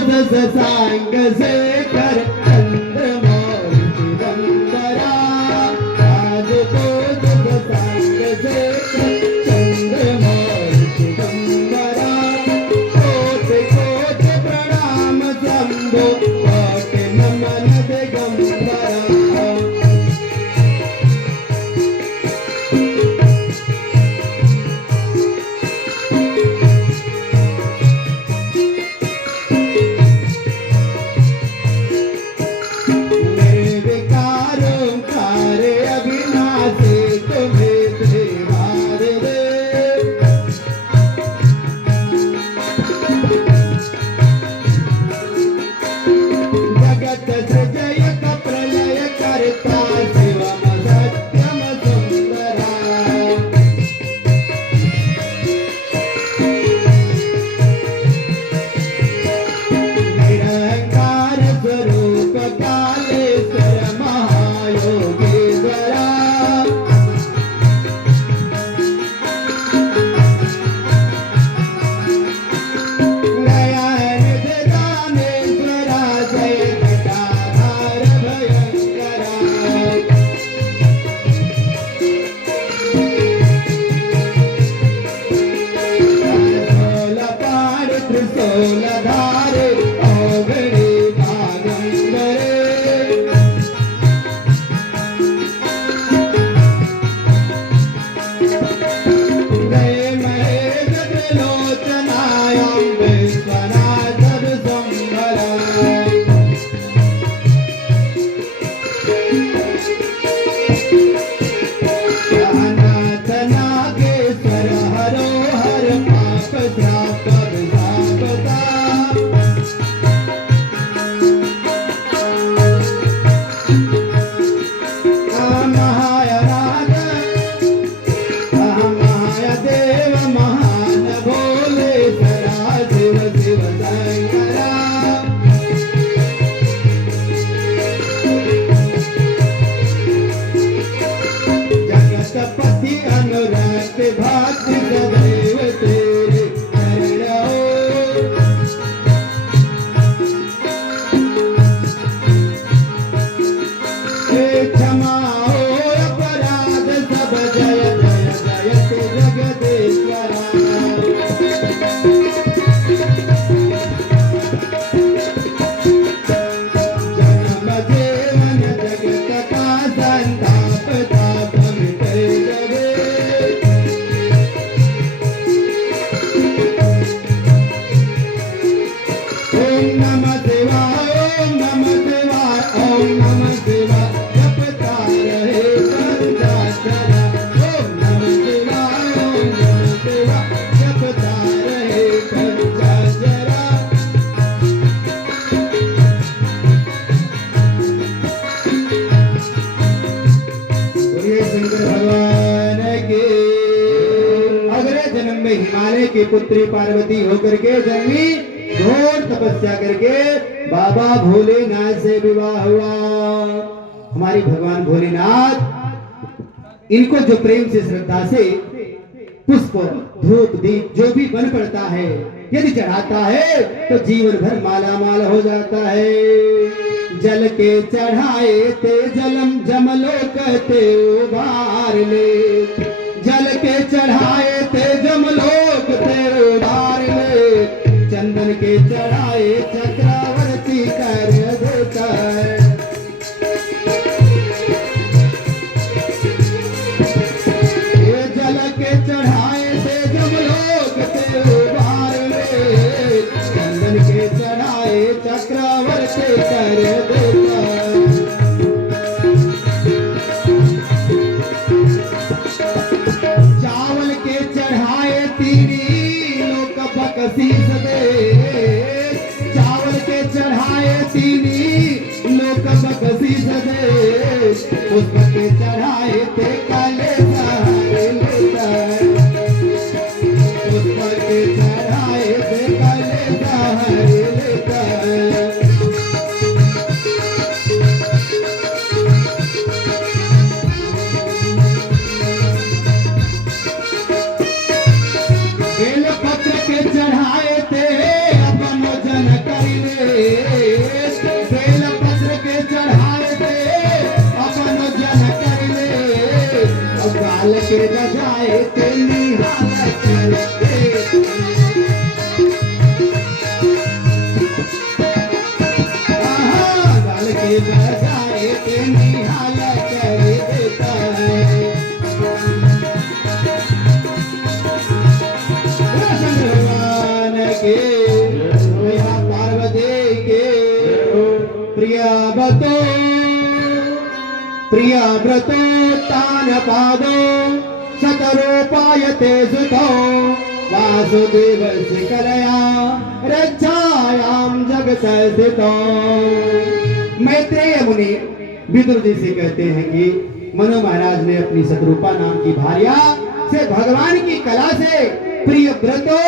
सांग से कर चंद्रमा चिदंबरा आज तो सांग से कर चंद्रमा चिदंबरा कोटि कोटि प्रणाम शंभो कोटि नमन दिगंबरा हिमालय की पुत्री पार्वती होकर के जन्मी, घोर तपस्या करके बाबा भोलेनाथ से विवाह हुआ। हमारी भगवान भोलेनाथ इनको जो प्रेम से श्रद्धा से पुष्प धूप दीप जो भी बन पड़ता है यदि चढ़ाता है तो जीवन भर माला माल हो जाता है। जल के चढ़ाए ते जलम जमलोक ते उबार ले, जल के चढ़ाए ते जमलोक ते उबार ले, चंदन के चढ़ाए चक्रवर्ती कर देता है। ये जल के चढ़ाए ते जमलोक ते उबार ले, चंदन के चढ़ाए चक्रवर्ती कर देता है। चावल के चढ़ाए तीनी लोक बकसीस दे, चावल के चढ़ाए तीनी लोक बकसीस दे, पुष्प के चढ़ाए ते काले सहारे लेता है, पुष्प के चढ़ाए ते काले सहारे लेता है। बेल पत्र के चढ़ाए ते अपन जन करिले, बजाए ते निहाल करे। ढोल के बजाए ते निहाल कर देता है। भगवान के पार्वती के प्रिया व्रतो तान पादो शतरूपायते सुतो वासुदेवस्य कलया रक्षायां जगत स्थितो। मैत्रेय मुनि विदुर जी से कहते हैं कि मनु महाराज ने अपनी शतरूपा नाम की भार्या से भगवान की कला से प्रिय व्रतो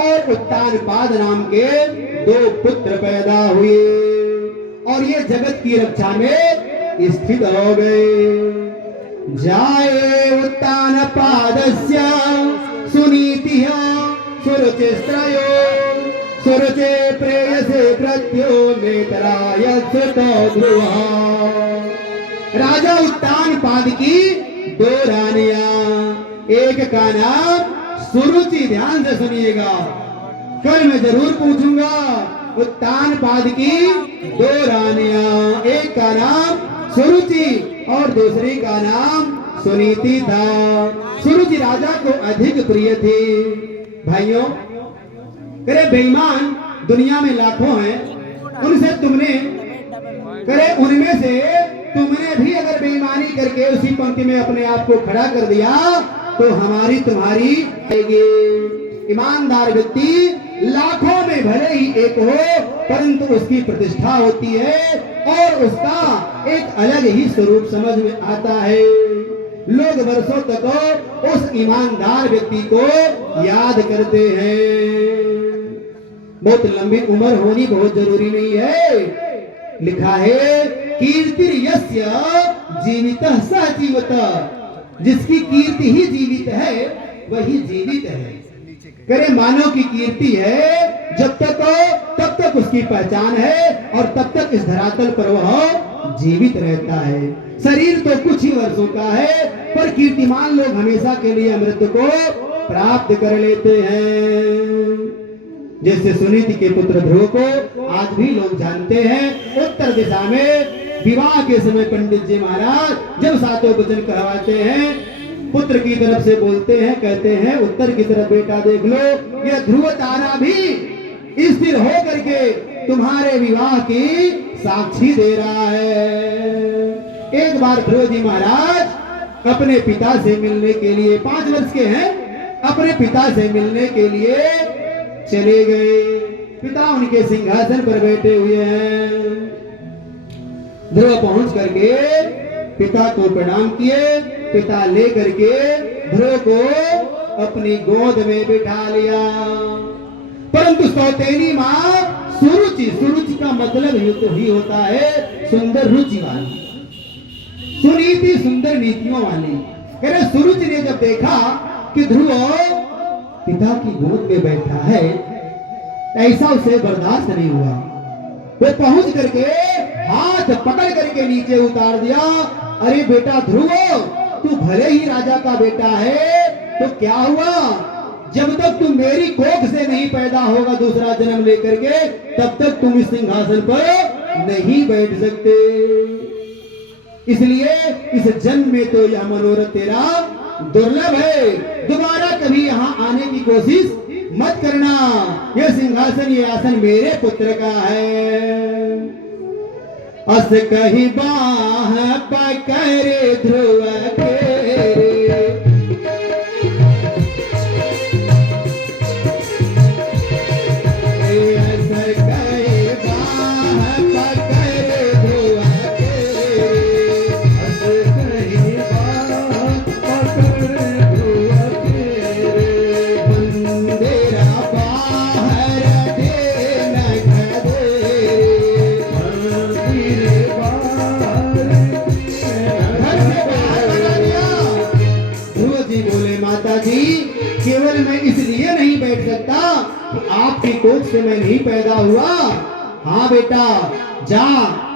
और उत्तानपाद नाम के 2 पुत्र पैदा हुए और ये जगत की रक्षा में स्थित हो गए। जाए उत्तानपादस्य सुनीतिः सुरुचिस्त्रयो सुरुचे प्रेयसे प्रत्यो नेत्राय सुतो ध्रुवः। राजा उत्तानपाद की 2 रानियां, एक का नाम सुरुचि, ध्यान से सुनिएगा, कल मैं जरूर पूछूंगा। उत्तानपाद की 2 रानियां, एक का नाम सुरुचि और दूसरी का नाम सुनीति था। सुरुचि राजा को अधिक प्रिय थी। भाइयों, करे बेईमान दुनिया में लाखों हैं, उनसे तुमने करे उनमें से तुमने भी अगर बेईमानी करके उसी पंक्ति में अपने आप को खड़ा कर दिया तो हमारी तुम्हारी ईमानदार व्यक्ति लाखों में भले ही एक हो, परंतु उसकी प्रतिष्ठा होती है और उसका एक अलग ही स्वरूप समझ में आता है। लोग वर्षों तक उस ईमानदार व्यक्ति को याद करते हैं। बहुत लंबी उम्र होनी बहुत जरूरी नहीं है। लिखा है कीर्तिर्यस्य जीवितः स जीवतः, जिसकी कीर्ति ही जीवित है वही जीवित है। करे मानव की कीर्ति है जब तक तब तक उसकी पहचान है और तब तक इस धरातल पर वह जीवित रहता है। शरीर तो कुछ ही वर्षों का है, पर कीर्तिमान लोग हमेशा के लिए अमृत को प्राप्त कर लेते हैं। जैसे सुनीति के पुत्र ध्रुव को आज भी लोग जानते हैं। उत्तर दिशा में विवाह के समय पंडित जी महाराज जब 7 वचन कहवाते हैं, पुत्र की तरफ से बोलते हैं, कहते हैं उत्तर की तरफ बेटा देख लो, यह ध्रुव तारा भी स्थिर हो करके तुम्हारे विवाह की साक्षी दे रहा है। एक बार ध्रुव जी महाराज अपने पिता से मिलने के लिए, 5 वर्ष के हैं, अपने पिता से मिलने के लिए चले गए। पिता उनके सिंहासन पर बैठे हुए हैं। ध्रुव पहुंच करके पिता को प्रणाम किए। पिता ले करके ध्रुव को अपनी गोद में बिठा लिया। परंतु सौतेली मां सुरुचि, सुरुचि का मतलब ही होता है सुंदर रुचि वाली, सुनीति सुंदर नीतियों वाली। कह रहे सुरुचि ने जब देखा कि ध्रुव पिता की गोद में बैठा है, ऐसा उसे बर्दाश्त नहीं हुआ। वो पहुंच करके हाथ पकड़ करके नीचे उतार दिया। अरे बेटा ध्रुव, तू भले ही राजा का बेटा है, तो क्या हुआ, जब तक तुम मेरी कोख से नहीं पैदा होगा दूसरा जन्म लेकर के, तब तक तुम इस सिंहासन पर नहीं बैठ सकते। इसलिए इस जन्म में तो यह मनोरथ तेरा दुर्लभ है। दोबारा कभी यहाँ आने की कोशिश मत करना। यह सिंहासन, ये आसन मेरे पुत्र का है। अस कही बाह पकड़ ध्रुव के, केवल मैं इसलिए नहीं बैठ सकता कि आपकी कोख से मैं नहीं पैदा हुआ। हाँ बेटा जा,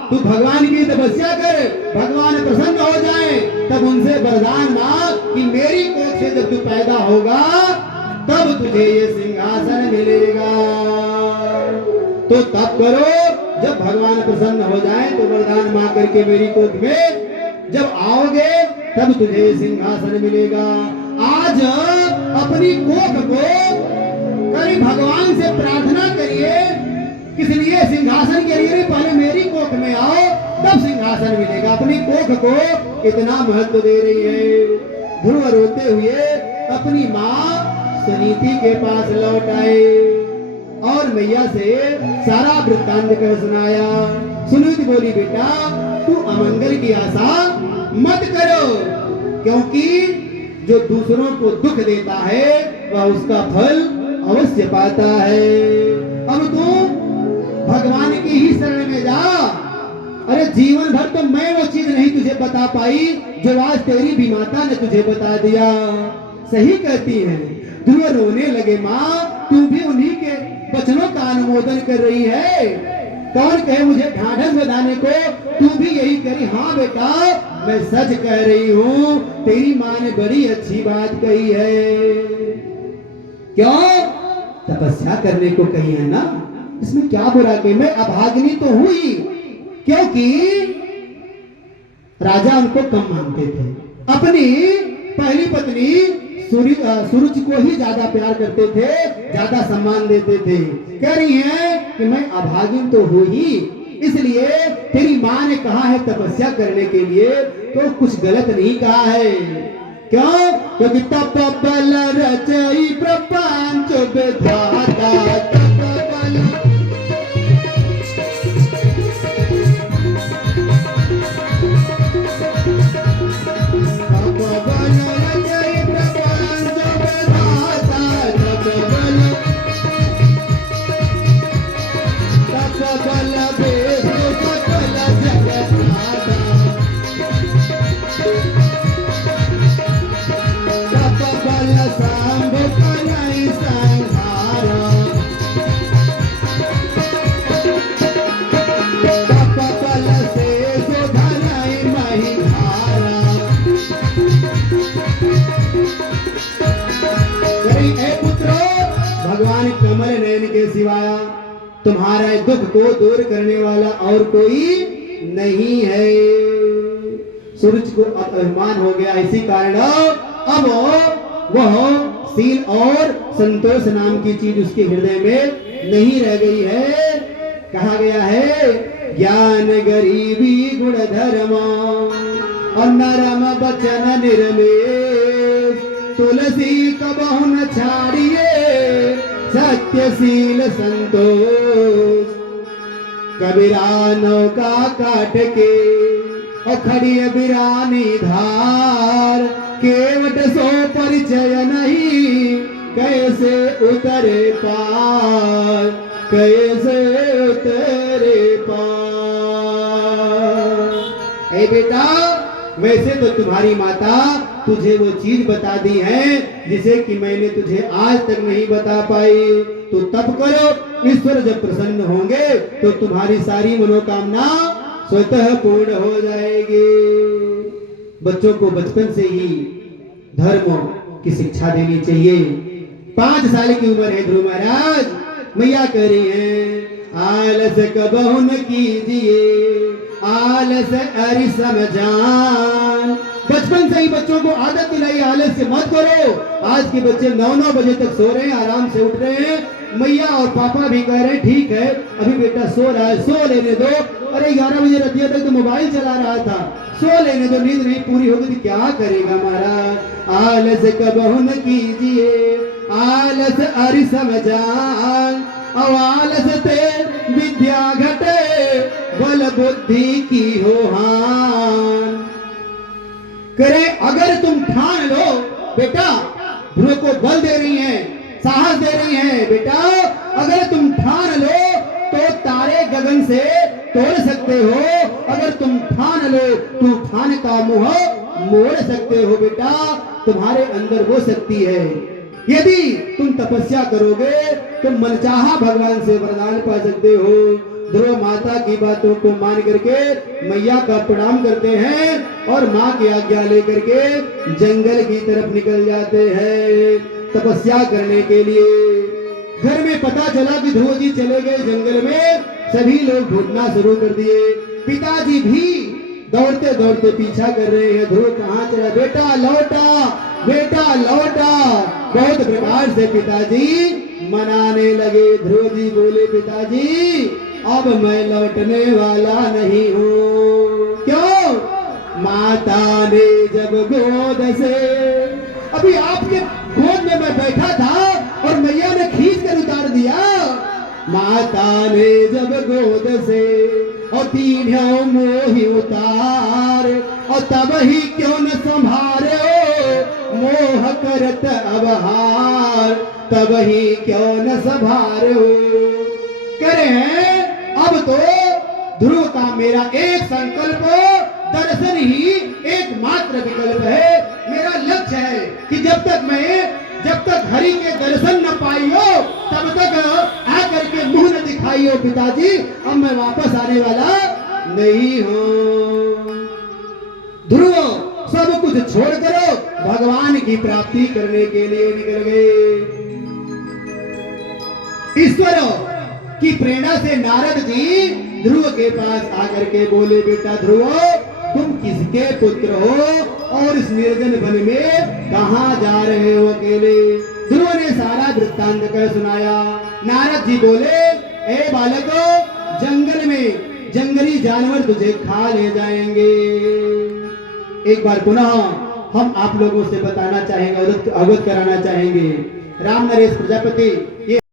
तू भगवान की तपस्या कर, भगवान प्रसन्न हो जाए तब उनसे वरदान मांग, कि मेरी कोख से जब तू पैदा होगा तब तुझे ये सिंहासन मिलेगा। तो तब करो, जब भगवान प्रसन्न हो जाए तो वरदान मांग करके मेरी कोख में जब आओगे तब तुझे सिंहासन मिलेगा। आज अपनी कोख को करीब भगवान से प्रार्थना करिए, किस लिए? सिंहासन के लिए। पहले मेरी कोख में आओ तब सिंहासन मिलेगा। अपनी कोख को इतना महत्व दे रही है। ध्रुव रोते हुए अपनी माँ सुनीति के पास लौट आए और मैया से सारा वृत्तांत कह सुनाया। सुनीति बोली, बेटा तू अमंगल की आशा मत करो, क्योंकि जो दूसरों को दुख देता है वह उसका फल अवश्य पाता है। अब तू भगवान की ही शरण में जा। अरे जीवन भर तो मैं वो चीज नहीं तुझे बता पाई जो आज तेरी भी माता ने तुझे बता दिया। सही कहती है। ध्रुव रोने लगे, माँ तू भी उन्हीं के वचनों का अनुमोदन कर रही है। कौन कहे मुझे ढाढ़स बधाने को, तू भी यही करी। हाँ बेटा मैं सच कह रही हूँ, तेरी माँ ने बड़ी अच्छी बात कही है। क्यों? तपस्या करने को कही है ना, इसमें क्या बुरा कही? मैं अभागिनी तो हुई, क्योंकि राजा उनको कम मानते थे। अपनी पहली पत्नी सूरज को ही ज्यादा प्यार करते थे, ज्यादा सम्मान देते थे। कह रही हैं कि मैं अभागिन तो हूं ही, इसलिए तेरी माँ ने कहा है तपस्या करने के लिए, तो कुछ गलत नहीं कहा है। क्यों? क्योंकि तप बल रचई प्रपंच विधाता, तप बल भगवान कमल नयन के सिवाय तुम्हारे दुख को दूर करने वाला और कोई नहीं है। सूरज को अभिमान हो गया, इसी कारण अब वह सील और संतोष नाम की चीज उसके हृदय में नहीं रह गई है। कहा गया है ज्ञान गरीबी गुण धर्म और नरम बचन निर्मेश, तुलसी कबहु न छाड़िए सत्यशील संतोष। कबीरा नौका काट के और खड़ी बिरानी धार, केवट सो परिचय नहीं कैसे उतरे पार, कैसे उतरे पार। ए बेटा वैसे तो तुम्हारी माता तुझे वो चीज बता दी है जिसे कि मैंने तुझे आज तक नहीं बता पाई। तो तब करो, ईश्वर जब प्रसन्न होंगे तो तुम्हारी सारी मनोकामना स्वतः पूर्ण हो जाएगी। बच्चों को बचपन से ही धर्म की शिक्षा देनी चाहिए। 5 साल की उम्र है ध्रुव महाराज, मैया कह रही है आलस कबहु न कीजिए, आलस अरि समझान। बचपन से ही बच्चों को आदत दिलाई आलस्य मत करो। आज के बच्चे 9-9 बजे तक सो रहे हैं, आराम से उठ रहे हैं। मैया और पापा भी कह रहे हैं ठीक है अभी बेटा सो रहा है, सो लेने दो। अरे 11 बजे रतिया तक तो मोबाइल चला रहा था, सो लेने दो, नींद नहीं पूरी होगी तो क्या करेगा महाराज। आलस कबहु न कीजिए, आलस अरि समझान। और आलस ते विद्या घटे, बल बुद्धि की हो हान। करे अगर तुम ठान लो बेटा, ध्रुव को बल दे रही हैं, साहस दे रही हैं। बेटा अगर तुम ठान लो तो तारे गगन से तोड़ सकते हो, अगर तुम ठान लो तूफान का मुंह मोड़ सकते हो। बेटा तुम्हारे अंदर वो शक्ति है, यदि तुम तपस्या करोगे तो मनचाहा भगवान से वरदान पा सकते हो। ध्रुव माता की बातों को मान करके मैया का प्रणाम करते हैं और माँ की आज्ञा लेकर के जंगल की तरफ निकल जाते हैं तपस्या करने के लिए। घर में पता चला कि ध्रुव जी चले गए जंगल में, सभी लोग ढूंढना शुरू कर दिए। पिताजी भी दौड़ते दौड़ते पीछा कर रहे हैं, ध्रुव कहाँ चला, बेटा लौटा, बेटा लौटा। बहुत प्रकार से पिताजी मनाने लगे। ध्रुव जी बोले, पिताजी अब मैं लौटने वाला नहीं हूँ। क्यों? माता ने जब गोद से, अभी आपके गोद में मैं बैठा था और मैया ने खींच कर उतार दिया। माता ने जब गोद से और तीनों मोही उतार, और तब ही क्यों न संभारे मोह करत अब हार, तब ही क्यों न संभारे करे हैं। अब तो ध्रुव का मेरा एक संकल्प, दर्शन ही एकमात्र विकल्प है। मेरा लक्ष्य है कि जब तक हरि के दर्शन न पाइयो तब तक आकर के मुंह न दिखाइयो पिताजी, अब मैं वापस आने वाला नहीं हूँ। ध्रुव सब कुछ छोड़ करो भगवान की प्राप्ति करने के लिए निकल गए। ईश्वर की प्रेरणा से नारद जी ध्रुव के पास आकर के बोले, बेटा ध्रुव तुम किसके पुत्र हो और इस निर्जन वन में कहाँ जा रहे हो अकेले? ध्रुव ने सारा वृत्तांत कर सुनाया। नारद जी बोले, ए बालको, जंगल में जंगली जानवर तुझे खा ले जाएंगे। एक बार पुनः हम आप लोगों से बताना चाहेंगे, अवगत कराना चाहेंगे। राम नरेश प्रजापति ये